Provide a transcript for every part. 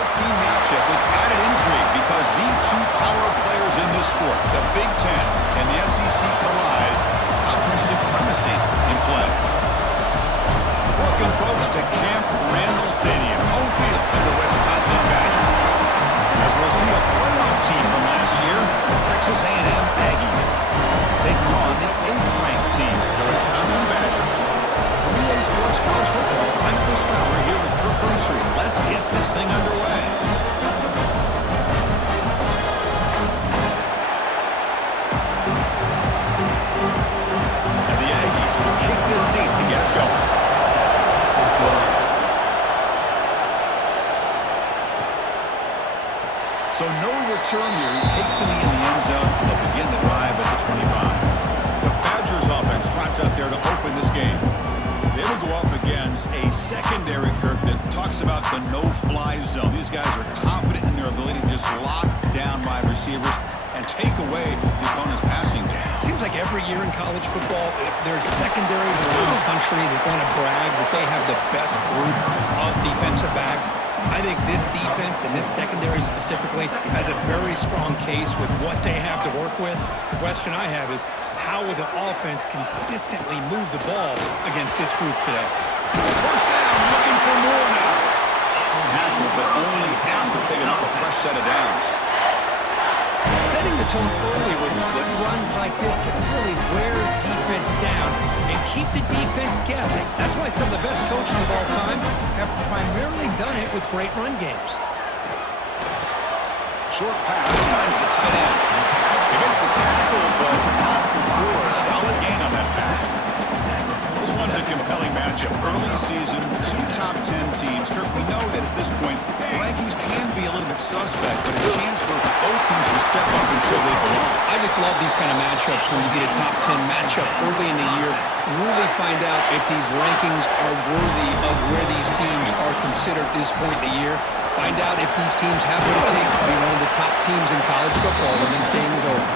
matchup with added intrigue because the two power players in this sport, the Big Ten and the SEC, collide. Conference supremacy in play. Welcome, folks, to Camp Randall Stadium, home field of the Wisconsin Badgers. As we'll see a playoff team from last year, the Texas A&M-Aggies, taking on the 8th-ranked team, the Wisconsin Badgers. From EA Sports College Football, I'm Chris Fowler here with Kirk Herbstreit. Let's get this thing underway. And the Aggies will kick this deep to get us going. So no return here. He takes it in the end zone. They'll begin the drive at the 25. The Badgers offense trots out there to open this game. They will go up against a secondary, Kirk, that talks about the no-fly zone. These guys are confident in their ability to just lock down wide receivers and take away the opponent's passing game. Seems like every year in college football, there's secondaries around the country that want to brag that they have the best group of defensive backs. I think this defense and this secondary specifically has a very strong case with what they have to work with. The question I have is, how will the offense consistently move the ball against this group today? First down, looking for more now. Tackle, but only after picking up a fresh set of downs. Setting the tone early with good runs like this can really wear defense down and keep the defense guessing. That's why some of the best coaches of all time have primarily done it with great run games. Short pass finds the tight end. They make the tackle, but not before a solid gain on that pass. This one's a compelling matchup. Early season, two top 10 teams. Kirk, we know that at this point, the rankings can be a little bit suspect, but a chance for both teams to step up and show they belong. I just love these kind of matchups when you get a top 10 matchup early in the year. Really find out if these rankings are worthy of where these teams are considered at this point in the year. Find out if these teams have what it takes to be one of the top teams in college football when this game is over.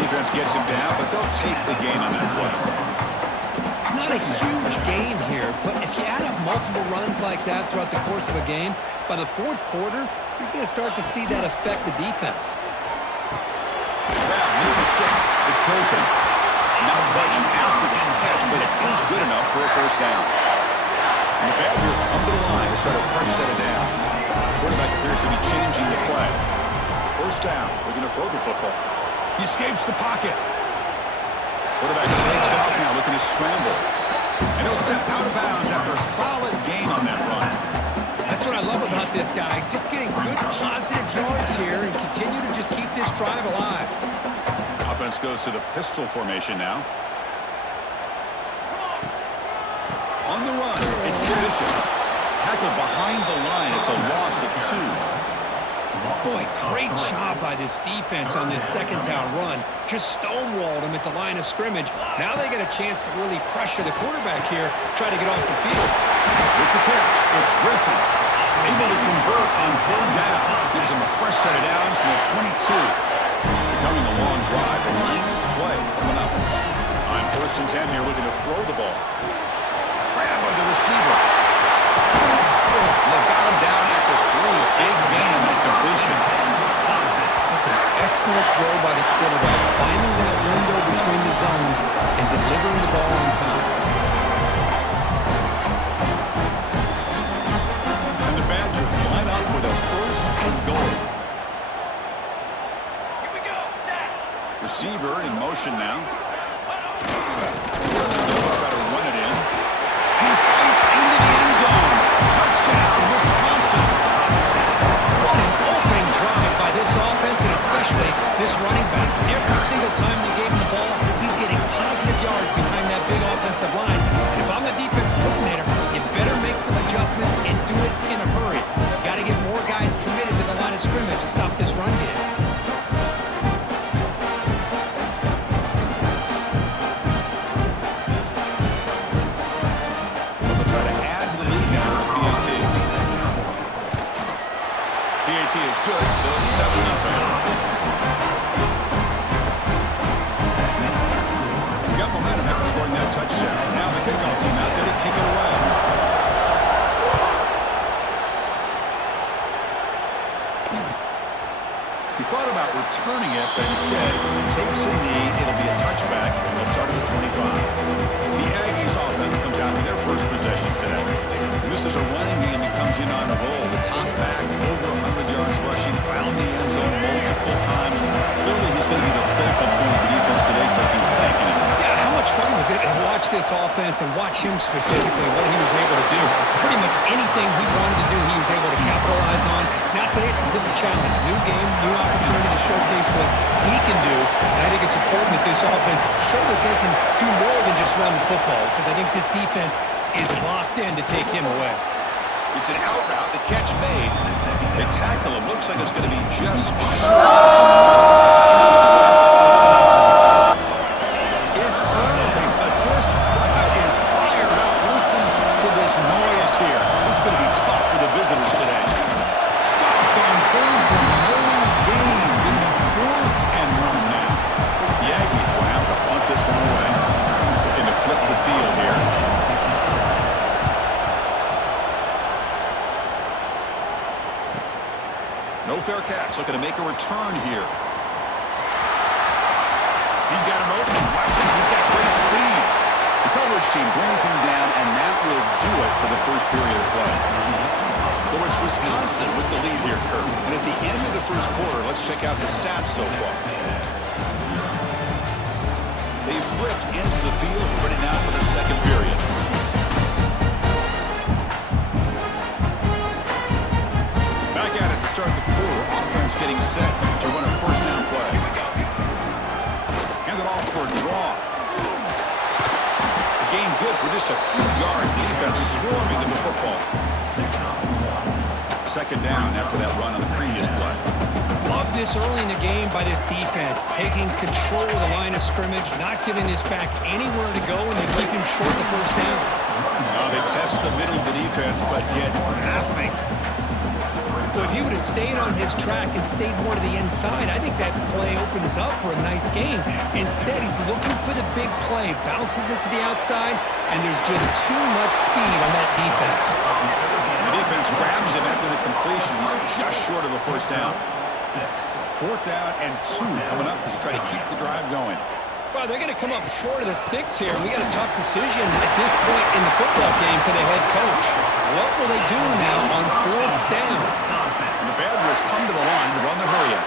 Defense gets him down, but they'll take the gain on that play. It's not a huge gain here, but if you add up multiple runs like that throughout the course of a game, by the fourth quarter, you're going to start to see that affect the defense. Now, near the sticks, it's Pilton. Not budging after the catch, but it is good enough for a first down. And the Badgers come to the line to start a fresh set of downs. Quarterback appears to be changing the play. First down, we're going to throw the football. He escapes the pocket. Quarterback takes off now, looking to scramble. And he'll step out of bounds after a solid gain on that run. That's what I love about this guy. Just getting good positive yards here and continue to just keep this drive alive. Offense goes to the pistol formation now. On the run, it's sufficient. Tackled behind the line. It's a loss of 2. Boy, great job by this defense on this second down run. Just stonewalled him at the line of scrimmage. Now they get a chance to really pressure the quarterback here, try to get off the field. With the catch, it's Griffin. Able to convert on third down. Gives him a fresh set of downs from the 22. Becoming a long drive, the 9th play coming up. On 1st and 10 here, looking to throw the ball. Grabbed by the receiver. They've got him down at the 3. Big gain on that completion. That's an excellent throw by the quarterback, finding that window between the zones and delivering the ball on time. And the Badgers line up with a 1st and goal. Here we go, set. Receiver in motion now. 1st and goal, try to run it in. He fights into the end zone. Touchdown, Wisconsin. What an opening drive by this offense, and especially this running back. Every single time they gave him the ball, he's getting positive yards behind that big offensive line. And if I'm the defensive coordinator, you better make some adjustments and do it in a hurry. You got to get more guys committed to the line of scrimmage to stop this run game. Is good, so it's 7-0. We got momentum after scoring that touchdown. Now the kickoff team out there to kick it away. He thought about returning it, but instead takes a knee. It'll be a touchback, and they'll start at the 25. The Aggies offense comes out for their first possession today. And this is a running game that comes in on a roll. The top back, over 100 yards rushing, found the end zone multiple times. Clearly, he's going to be the focal point of the defense today, Coach. You would think, anyway. Yeah, how much fun was it to watch this offense and watch him specifically, what he was able to do. Pretty much anything he wanted to do, he was able to capitalize on. Now today it's a different challenge. New game, new opportunity to showcase what he can do. And I think it's important that this offense show that they can do more than just run the football, because I think this defense is locked in to take him away. It's an out route. The catch made. They tackle him. Looks like it's going to be just short. It's early, but this crowd is fired up. Listen to this noise here. It's going to be tough for the visitors today. Stopped on third for no gain. Going to be 4th and 1 now. The Aggies will have to punt this one away. Looking to flip the field here. No fair catch. Looking to make a return here. He's got him open. Watch him. He's got great speed. The coverage team brings him down, and that will do it for the first period of play. So it's Wisconsin with the lead here, Kurt. And at the end of the first quarter, let's check out the stats so far. They've flipped into the field, ready now for the second period. Back at it to start the quarter. Offense getting set to run a first down play. Hand it off for a draw. The game good for just a few yards. The defense swarming to the football. Second down after that run on the previous play. Love this early in the game by this defense, taking control of the line of scrimmage, not giving this back anywhere to go, and they keep him short the first down. Now they test the middle of the defense, but get nothing. Well, if he would have stayed on his track and stayed more to the inside, I think that play opens up for a nice game. Instead, he's looking for the big play, bounces it to the outside, and there's just too much speed on that defense. The defense grabs him after the completion. He's just short of a first down. 4th down and 2 coming up as they try to keep the drive going. Well, they're going to come up short of the sticks here. We got a tough decision at this point in the football game for the head coach. What will they do now on 4th down? And the Badgers come to the line to run the hurry-up.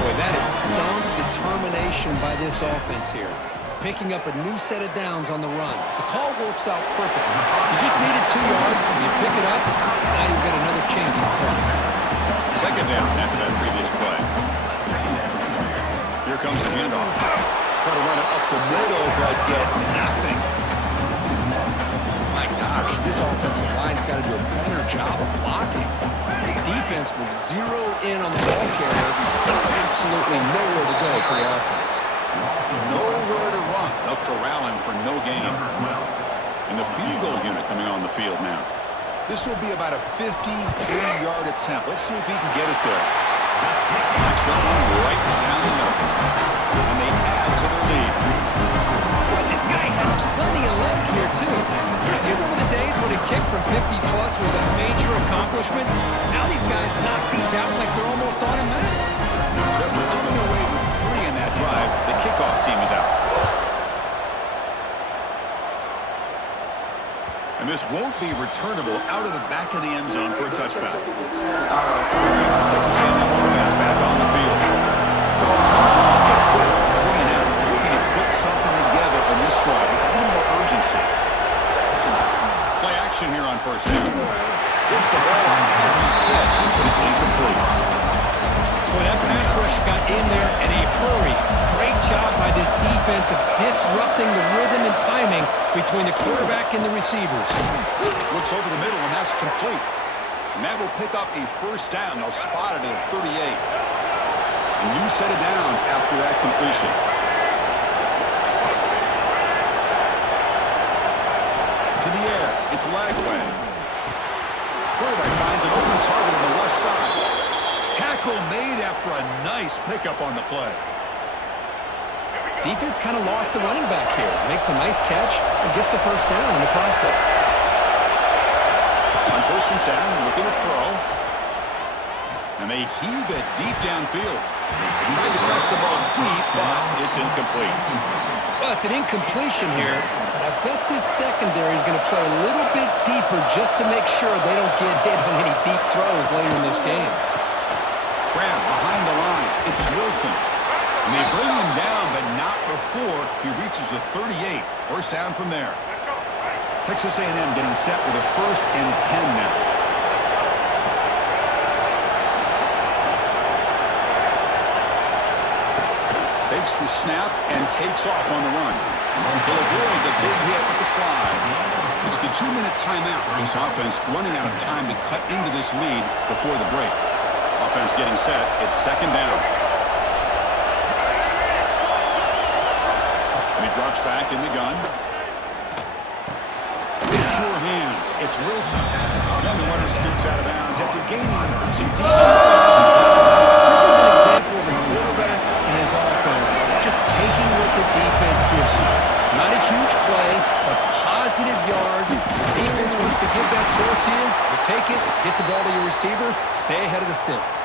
Boy, that is some determination by this offense here. Picking up a new set of downs on the run. The call works out perfectly. You just needed 2 yards, and you pick it up, now you've got another chance at points. Second down after that previous play. Here comes the handoff. Try to run it up the middle, but get nothing. My gosh, this offensive line's got to do a better job of blocking. The defense was zero in on the ball carrier. Absolutely nowhere to go for the offense. Nowhere to run. They'll corral him for no gain. And the field goal unit coming on the field now. This will be about a 50-yard attempt. Let's see if he can get it there. Knocks that one right down the middle. And they add to their lead. Boy, this guy had plenty of leg here, too. Chris, you remember the days when a kick from 50-plus was a major accomplishment? Now these guys knock these out like they're almost automatic. So after coming away with 3 in that drive, the kickoff team is out. And this won't be returnable out of the back of the end zone for a touchback. Here comes the Texas A&M offense back on the field. Bringing out, so looking to put something together in this drive with a little more urgency. Play action here on first down. Gets the ball on as he's hit, but it's incomplete. Boy, that pass rush got in there in a hurry. Great job by this defense of disrupting the rhythm and timing between the quarterback and the receivers. Looks over the middle, and that's complete. And that will pick up a first down. They'll spot it at 38. A new set of downs after that completion. To the air, it's Lagway. Quarterback finds an open target on the left side. Tackle made after a nice pickup on the play. Defense kind of lost the running back here. Makes a nice catch and gets the first down in the process. On 1st and 10, looking to throw. And they heave it deep downfield. Trying to press the ball deep, but it's incomplete. Well, it's an incompletion here, but I bet this secondary is going to play a little bit deeper just to make sure they don't get hit on any deep throws later in this game. Grab behind the line. It's Wilson. And they bring him down, but not before he reaches the 38. First down from there. Texas A&M getting set with a 1st and 10 now. Takes the snap and takes off on the run. He'll avoid the big hit with the slide. It's the 2-minute timeout. This offense running out of time to cut into this lead before the break. Offense getting set. It's 2nd down. And he drops back in the gun. With sure hands. It's Wilson. And the runner scoots out of bounds after gaining some decent points. This is an example of a quarterback and his offense just taking what the defense gives you. Not a huge play, but positive yards. Defense wants to give that throw to you. You take it, get the ball to your receiver, stay ahead of the sticks.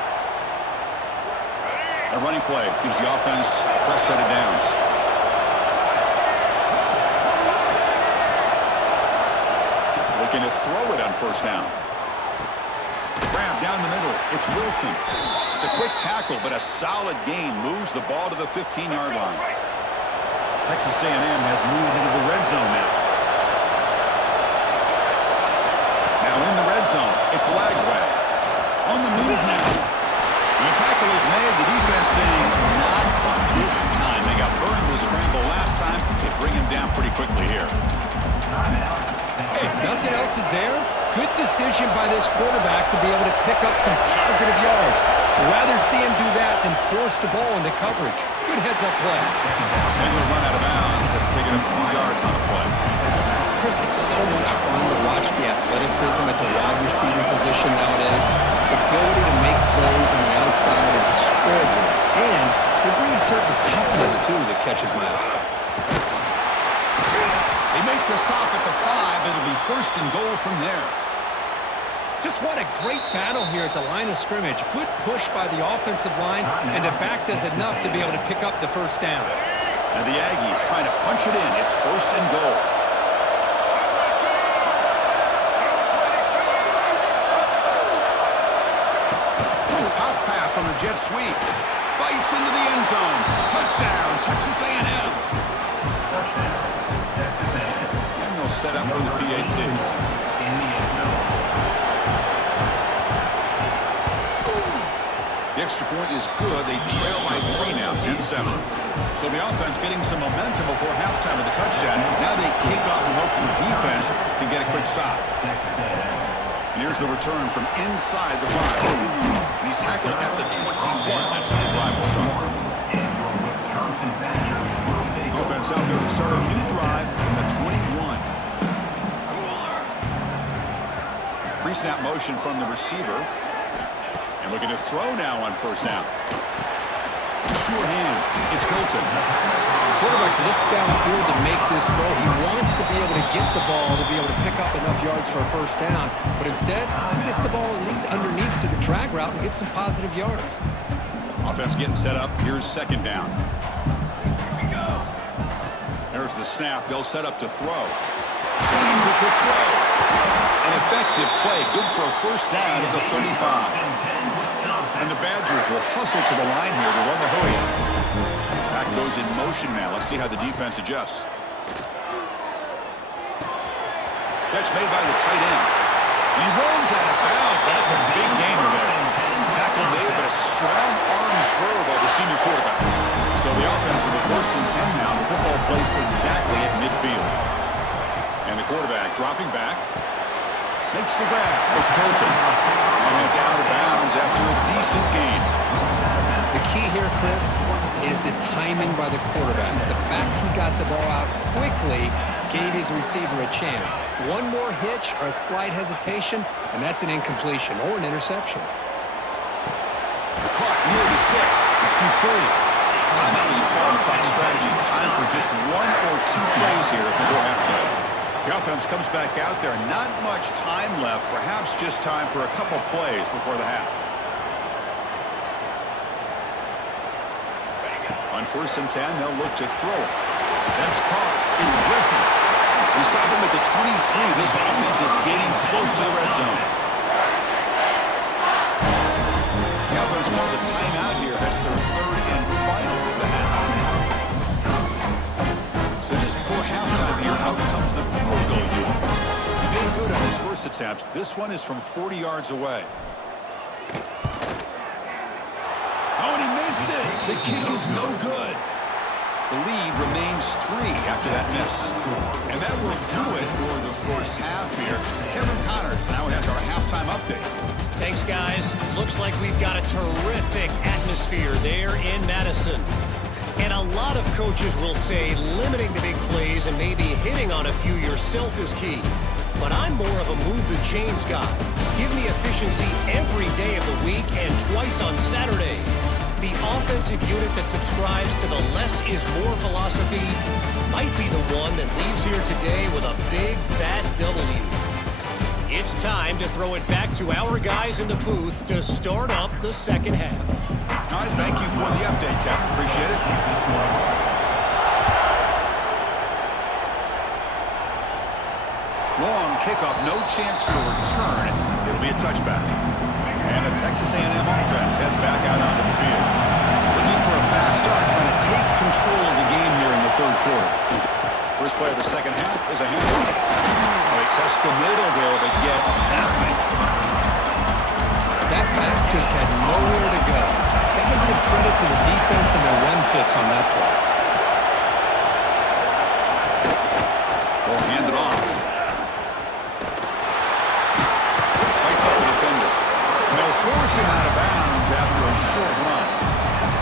A running play gives the offense a fresh set of downs. Looking to throw it on 1st down. Grab down the middle. It's Wilson. It's a quick tackle, but a solid gain moves the ball to the 15-yard line. Texas A&M has moved into the red zone now. Now in the red zone, it's Lagway. On the move now. The tackle is made. The defense saying, not this time. They got burned in the scramble last time. They bring him down pretty quickly here. Hey, if nothing else is there, good decision by this quarterback to be able to pick up some positive yards. I'd rather see him do that than force the ball into coverage. Good heads-up play. And he'll run out of bounds after picking up a few yards on the play. Chris, it's so much fun to watch the athleticism at the wide receiver position nowadays. The ability to make plays on the outside is extraordinary. And they bring a certain toughness, too, that catches my eye. They make the stop at the 5. It'll be 1st and goal from there. Just what a great battle here at the line of scrimmage. Good push by the offensive line, and the back does enough to be able to pick up the 1st down. And the Aggies trying to punch it in. It's 1st and goal. Pop pass on the jet sweep. Bites into the end zone. Touchdown, Texas A&M. And they'll set up for the PAT. The extra point is good. They trail by 3 now, 10-7. So the offense getting some momentum before halftime with the touchdown. Now they kick off in hopes the defense can get a quick stop. And here's the return from inside the 5. And he's tackled at the 21. That's when the drive will start. Offense out there to start a new drive from the 21. Pre-snap motion from the receiver. And looking to throw now on 1st down. Sure hands. It's Milton. The quarterback looks downfield to make this throw. He wants to be able to get the ball to be able to pick up enough yards for a 1st down. But instead, he gets the ball at least underneath to the drag route and gets some positive yards. Offense getting set up. Here's 2nd down. There's the snap. They'll set up to throw. Swings a quick throw. An effective play. Good for a 1st down at the 35. And the Badgers will hustle to the line here to run the hurry. Back goes in motion now. Let's see how the defense adjusts. Catch made by the tight end. He rolls out of bounds. That's a big gainer there. Tackle made, but a strong arm throw by the senior quarterback. So the offense with the 1st and 10 now. The football placed exactly at midfield. And the quarterback dropping back. Makes the grab. It's Bolton. And it's out of bounds after a decent gain. The key here, Chris, is the timing by the quarterback. The fact he got the ball out quickly gave his receiver a chance. One more hitch or a slight hesitation, and that's an incompletion or an interception. Caught near the sticks. It's Dupree. Timeout is called to talk strategy. Time for just 1 or 2 plays here before halftime. The offense comes back out there. Not much time left. Perhaps just time for a couple plays before the half. On 1st and 10, they'll look to throw it. That's caught. It's Griffin. We saw them at the 23. This offense is getting close to the red zone. The offense calls a timeout here. That's their 3rd and final of the half. So just before halftime here, out comes the field goal unit. He made good on his first attempt. This one is from 40 yards away. Oh, and he missed it. The kick is no good. The lead remains 3 after that miss. And that will do it for the first half here. Kevin Connors now has our halftime update. Thanks, guys. Looks like we've got a terrific atmosphere there in Madison. And a lot of coaches will say limiting the big plays and maybe hitting on a few yourself is key. But I'm more of a move the chains guy. Give me efficiency every day of the week and twice on Saturday. The offensive unit that subscribes to the less is more philosophy might be the one that leaves here today with a big fat W. It's time to throw it back to our guys in the booth to start up the second half. All right, thank you for the update, Kevin. Appreciate it. Long kickoff, no chance for a return. It'll be a touchback. And the Texas A&M offense heads back out onto the field. Looking for a fast start, trying to take control of the game here in the 3rd quarter. First play of the second half is a handoff. They test the middle there, but get nothing. That back just had nowhere to go. Got to give credit to the defense and their run fits on that play. They'll hand it off. Fights up the defender. And they'll force him out of bounds after a short run.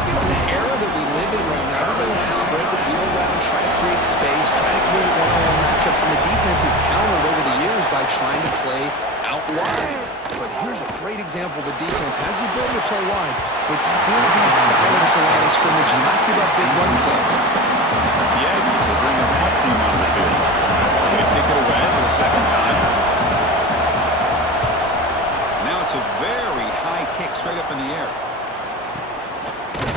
You know, in the era that we live in right now, everybody wants to spread the field around, try to create space, try to create one-on-one matchups, and the defense has countered over the years by trying to play out wide. But here's a great example. The defense has the ability to play wide, but still be solid at the line of scrimmage and not give up big run plays. The Aggies will bring their punt team on the field. They're going to kick it away for the second time. Now it's a very high kick straight up in the air.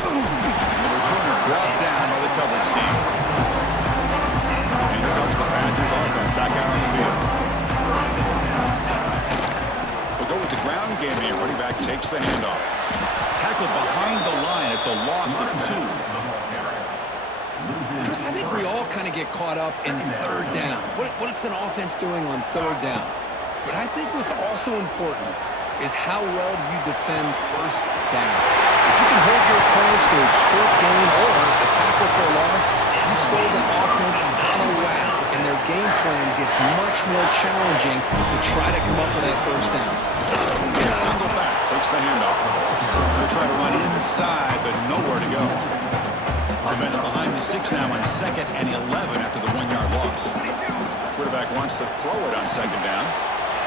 And the returner brought down by the coverage team. And here comes the Panthers offense back out on the field. They'll go with the ground game here. Running back takes the handoff. Tackled behind the line. It's a loss of 2. Chris, I think we all kind of get caught up in 3rd down. What's an offense doing on 3rd down? But I think what's also important is how well you defend 1st down. If you can hold your opponents to a short gain or a tackle for a loss, you throw the offense out of whack, and their game plan gets much more challenging to try to come up with that 1st down. A single back takes the handoff. They'll try to run inside, but nowhere to go. Offense behind the 6 now on 2nd and 11 after the 1-yard loss. Quarterback wants to throw it on 2nd down.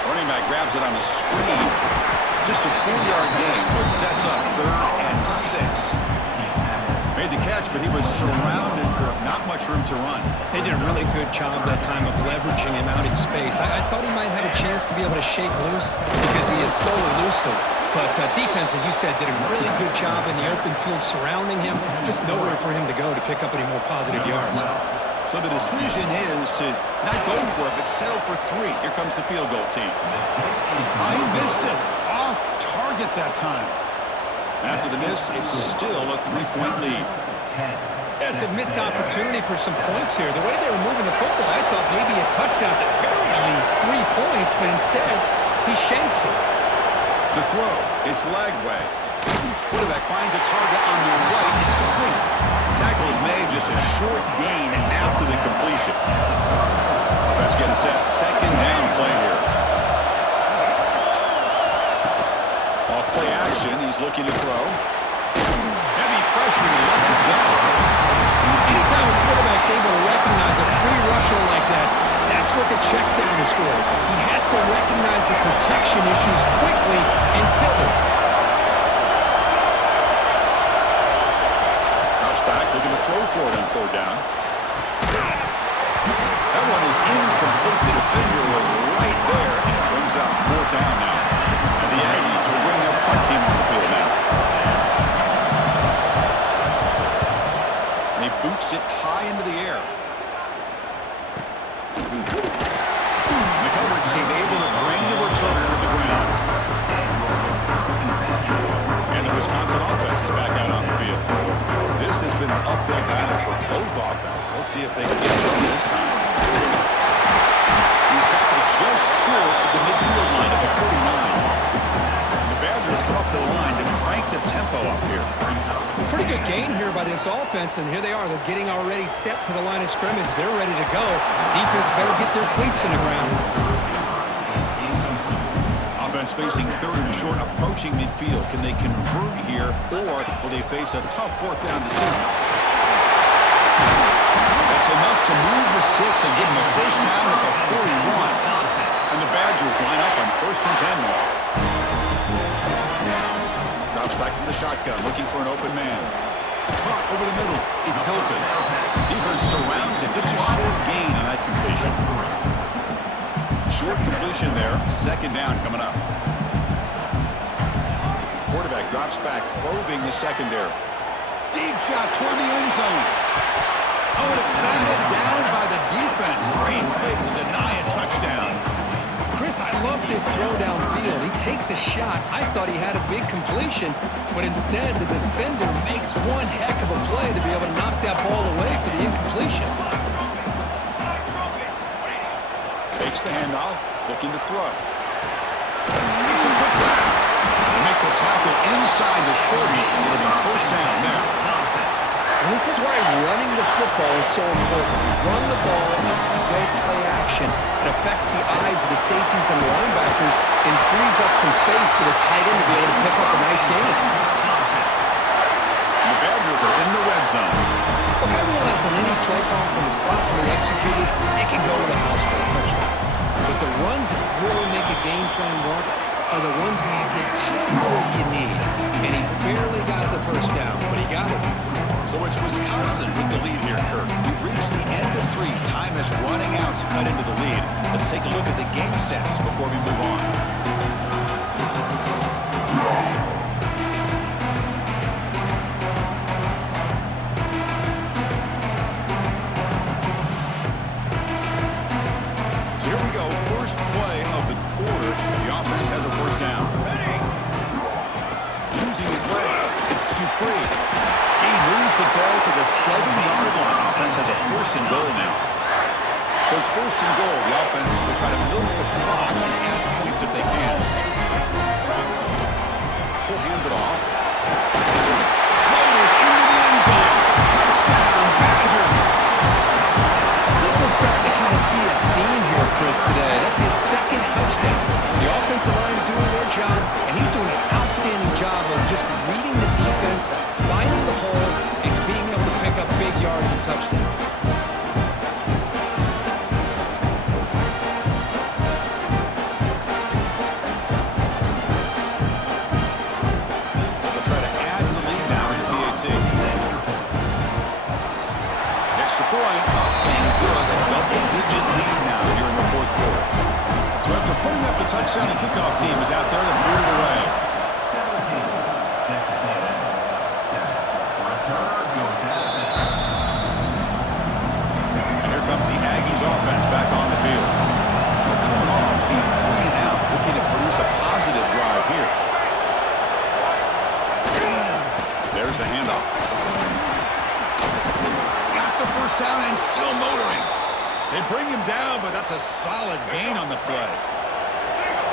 Running back grabs it on a screen. Just a 4-yard gain, so it sets up 3rd and 6. Made the catch, but he was surrounded for not much room to run. They did a really good job that time of leveraging him out in space. I thought he might have a chance to be able to shake loose because he is so elusive. But defense, as you said, did a really good job in the open field surrounding him. Just nowhere for him to go to pick up any more positive yards. So the decision is to not go for it, but settle for 3. Here comes the field goal team. He missed it. Off target that time. After the miss, it's still a 3-point lead. That's a missed opportunity for some points here. The way they were moving the football, I thought maybe a touchdown at very least 3 points, but instead, he shanks it. The throw, it's leg way. Quarterback finds a target on the right. It's complete. Tackle is made, just a short gain after the completion. Offense getting set. 2nd down play here. Off play action. He's looking to throw. Heavy pressure. He lets it go. Anytime a quarterback's able to recognize a free rusher like that, that's what the check down is for. He has to recognize the protection issues quickly and kill them. Back, looking to throw for it on 3rd down. That one is incomplete. The defender was right there, and it brings up 4th down now. And the Aggies will bring their punt team on the field now. see if they can get it done this time. He's tackled just short of the midfield line at the 49. The Badgers come up to the line to crank the tempo up here. Pretty good gain here by this offense, and here they are. They're getting already set to the line of scrimmage. They're ready to go. Defense better get their cleats in the ground. Offense facing third and short, approaching midfield. Can they convert here, or will they face a tough fourth down decision? That's enough to move the sticks and give them a first down at the 41. And the Badgers line up on 1st and 10 now. Drops back from the shotgun, looking for an open man. Caught over the middle. It's Hilton. Defense surrounds it. Just a short gain on that completion. Short completion there. 2nd down coming up. Quarterback drops back, probing the secondary. Deep shot toward the end zone. Oh, and it's batted down by the defense. Great play to deny a touchdown. Chris, I love this throw downfield. He takes a shot. I thought he had a big completion, but instead the defender makes one heck of a play to be able to knock that ball away for the incompletion. Takes the handoff, looking to throw. Makes a quick grab. They make the tackle inside the 30. It'll be first down there. Well, this is why running the football is so important. Run the ball and go play action. It affects the eyes of the safeties and the linebackers and frees up some space for the tight end to be able to pick up a nice gain. The Badgers are in the red zone. Look, I realize on any play call, when it's properly executed, it can go to the house for a touchdown. But the runs that really make a game plan work are the ones where you get just what you need. And he barely got the first down, but he got it. So it's Wisconsin with the lead here, Kirk. We've reached the end of 3. Time is running out to cut into the lead. Let's take a look at the game sets before we move on. So here we go. First play of the quarter. The offense has a first down. Using his legs, it's Dupree. He moves the ball to the 7-yard line. Offense has a 1st and goal now. So it's 1st and goal. The offense will try to milk the clock and add points if they can. He'll hand it off. Motors into the end zone. Touchdown, Badgers. I think we're starting to kind of see a theme here, Chris, today. That's his 2nd touchdown. The offensive line doing their job, and he's doing an outstanding job of just reading the defense, finding the hole, and being able to pick up big yards and touchdowns. They'll try to add to the lead now in the PAT. Extra point, up and good. A double-digit lead now here in the 4th quarter. So after putting up the touchdown, the kickoff team is out there to move it away. And here comes the Aggies offense back on the field. They're coming off the 3 and out, looking to produce a positive drive here. There's the handoff. Got the first down and still motoring. They bring him down, but that's a solid gain on the play.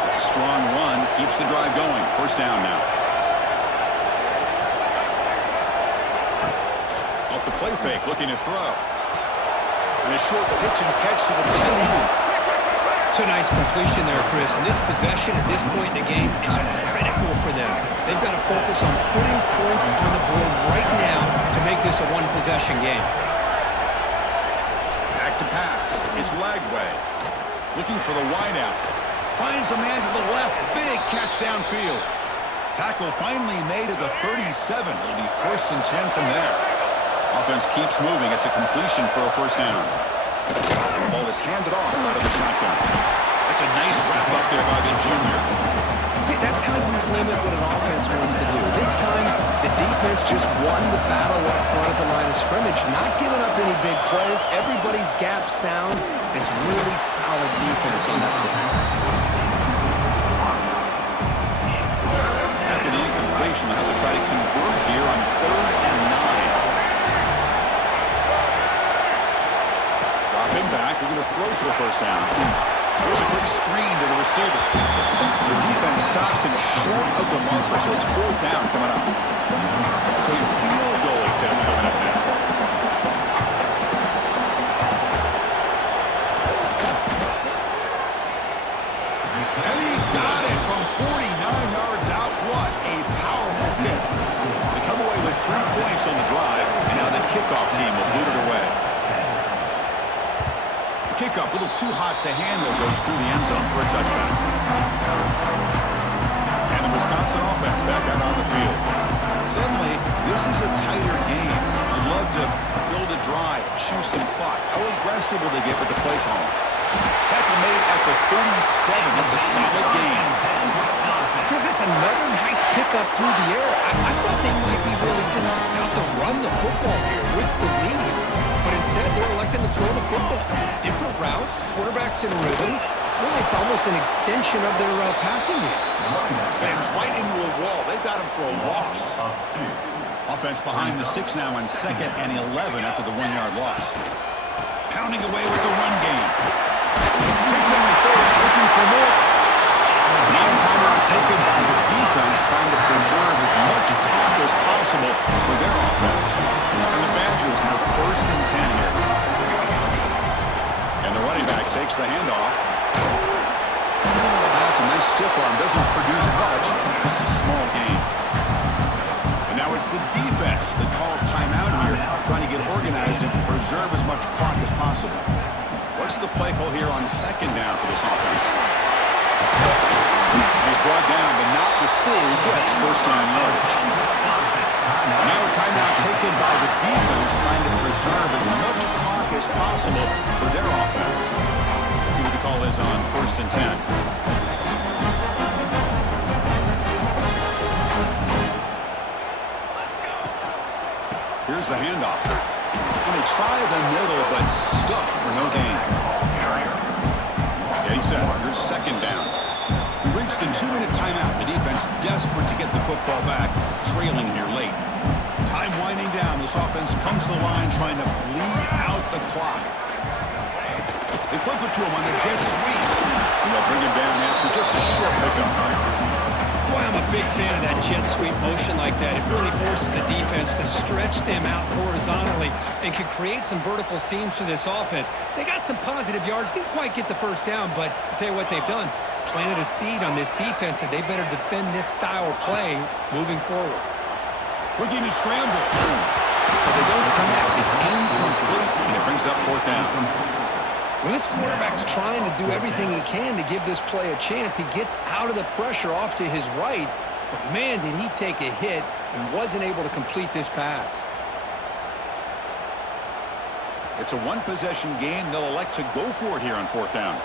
It's a strong run, keeps the drive going. First down now. Off the play fake, looking to throw. And a short pitch and catch to the tight end. It's a nice completion there, Chris. And this possession at this point in the game is critical for them. They've got to focus on putting points on the board right now to make this a one-possession game. Back to pass. It's Lagway. Looking for the wideout. Finds a man to the left. Big catch downfield. Tackle finally made at the 37. It'll be 1st and 10 from there. Offense keeps moving. It's a completion for a first down. The ball is handed off out of the shotgun. That's a nice wrap up there by the junior. See, that's how you limit what an offense wants to do. This time, the defense just won the battle up front at the line of scrimmage, not giving up any big plays. Everybody's gap sound. It's really solid defense on that play. After the incompletion, they'll have to try to convert here on 3rd and 9. receiver. The defense stops him short of the marker, so it's 4th down coming up. So a field goal attempt coming up now. And he's got it from 49 yards out. What a powerful kick. They come away with 3 points on the drive, and now the kickoff team will boot it away. The kickoff, a little too hot to handle, goes through the end zone for a touchback. And the Wisconsin offense back out on the field. Suddenly, this is a tighter game. You'd love to build a drive, choose some clock. How aggressive will they get with the play call? Tackle made at the 37. That's a solid gain. Chris, it's another nice pickup through the air. I thought they might be really just out to run the football here with the lead. But instead, they're electing to throw the football. Different routes, quarterbacks in rhythm. Really, it's almost an extension of their passing game. Slams right into a wall. They've got him for a loss. Offense behind the 6 now on 2nd and 11 after the 1-yard loss. Pounding away with the run game. Picks up the first, looking for more. Now timeout taken by the defense, trying to preserve as much clock as possible for their offense. And the Badgers have 1st and 10 here. And the running back takes the handoff. That's a nice stiff arm. Doesn't produce much, just a small gain. And now it's the defense that calls timeout here, trying to get organized and preserve as much clock as possible. What's the play call here on 2nd down for this offense? He's brought down, but not before he gets 1st down yardage. Now a timeout taken by the defense, trying to preserve as much clock as possible for their offense. See what the call is on 1st and 10. Here's the handoff. And they try the middle, but stuffed for no gain. Getting set. Here's 2nd down. We've reached the 2-minute timeout. The defense desperate to get the football back, trailing here late. Time winding down. This offense comes to the line trying to bleed out the clock. They flip it to him on the jet sweep. And they'll bring him down after just a short pickup. Boy, I'm a big fan of that jet sweep motion like that. It really forces the defense to stretch them out horizontally and can create some vertical seams for this offense. They got some positive yards, didn't quite get the 1st down, but I'll tell you what they've done. Planted a seed on this defense that they better defend this style of play moving forward. Looking to scramble. But they don't connect. It's incomplete, and it brings up 4th down. When this quarterback's trying to do everything he can to give this play a chance, he gets out of the pressure off to his right, but man, did he take a hit and wasn't able to complete this pass. It's a 1-possession game. They'll elect to go for it here on 4th down.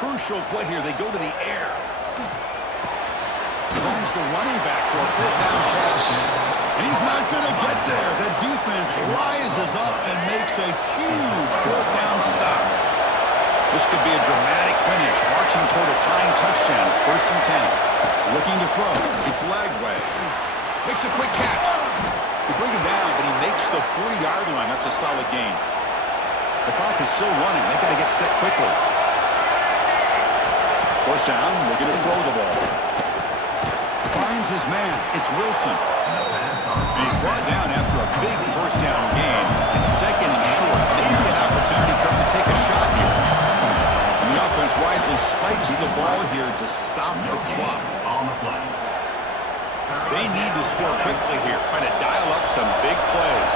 Crucial play here. They go to the air. Finds the running back for a 4th down catch. And he's not going to get there. The defense rises up and makes a huge 4th down stop. This could be a dramatic finish, marching toward a tying touchdown. It's 1st and 10. Looking to throw. It's Lagway. Makes a quick catch. They bring him down, but he makes the 40-yard line. That's a solid gain. The clock is still running. They've got to get set quickly. 1st down, looking to throw the ball. Finds his man. It's Wilson. And he's brought down after a big 1st down gain. It's 2nd and short. Maybe an opportunity for him to take a shot here. And the offense wisely spikes the ball here to stop the clock. They need to score quickly here, trying to dial up some big plays.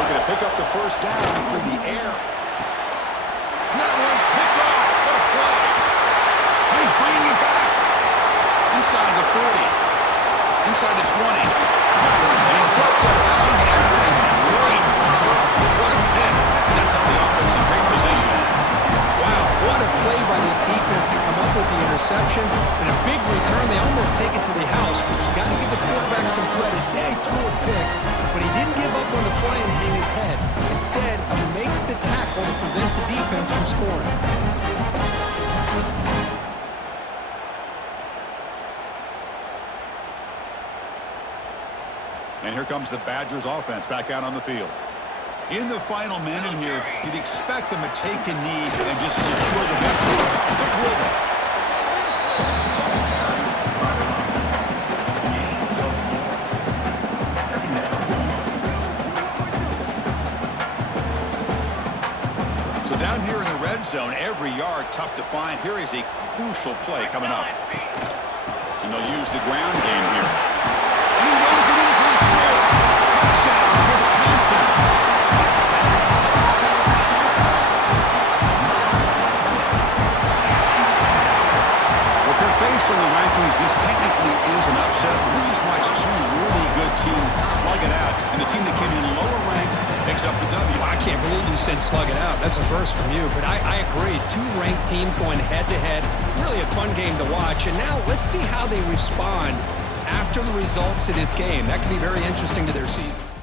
Looking to pick up the 1st down for the air. And that one's picked off. What a play. And he's bringing it back. Inside the 40. Inside the 20. And he steps out of bounds after a great return. What a pick. Sets up the offense in great position. Wow, what a play by this defense to come up with the interception. And a big return. They almost take it to the house, but you got to give the quarterback some credit. Yeah, he threw a pick, but he didn't give up on the play and hang his head. Instead, he makes the tackle to prevent the defense from scoring. And here comes the Badgers offense back out on the field. In the final minute here, you'd expect them to take a knee and just secure the victory. But will they? So down here in the red zone, every yard tough to find. Here is a crucial play coming up. And they'll use the ground game here. And he runs it in for the score. Touchdown, Wisconsin. Based on the rankings, this technically is an upset. We just watched two really good teams slug it out, and the team that came in lower ranked picks up the W. I can't believe you said slug it out. That's a first from you, but I agree. Two ranked teams going head-to-head. Really a fun game to watch, and now let's see how they respond after the results of this game. That could be very interesting to their season.